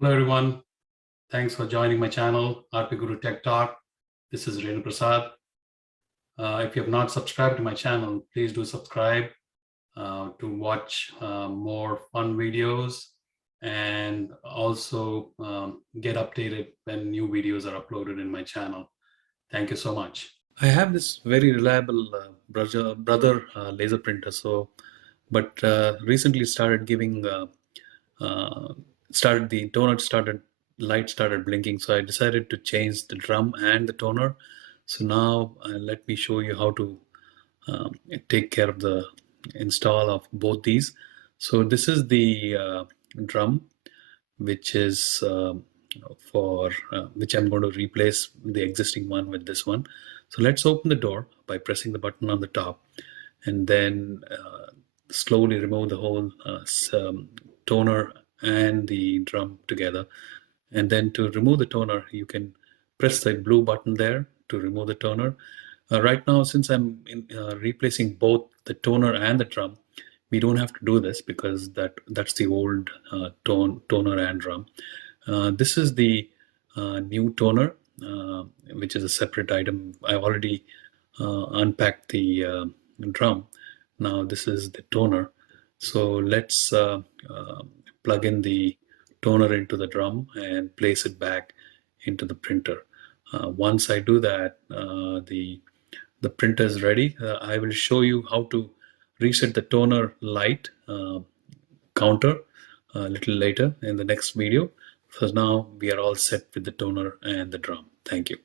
Hello everyone, thanks for joining my channel, RPGuru Tech Talk. This is Renu Prasad. If you have not subscribed to my channel, please do subscribe to watch more fun videos and also get updated when new videos are uploaded in my channel. Thank you so much. I have this very reliable brother laser printer, but recently started giving uh, the toner light started blinking, so I decided to change the drum and the toner. So now let me show you how to take care of the install of both these. So this is the drum, which is for which I'm going to replace the existing one with this one. So let's open the door by pressing the button on the top, and then slowly remove the whole toner and the drum together. And then to remove the toner, you can press the blue button there to remove the toner. Right now, since I'm replacing both the toner and the drum, we don't have to do this because that's the old toner and drum. This is the new toner, which is a separate item. I already unpacked the drum. Now this is the toner. So let's plug in the toner into the drum and place it back into the printer. Once I do that, the printer is ready. I will show you how to reset the toner light counter a little later in the next video. So now we are all set with the toner and the drum. Thank you.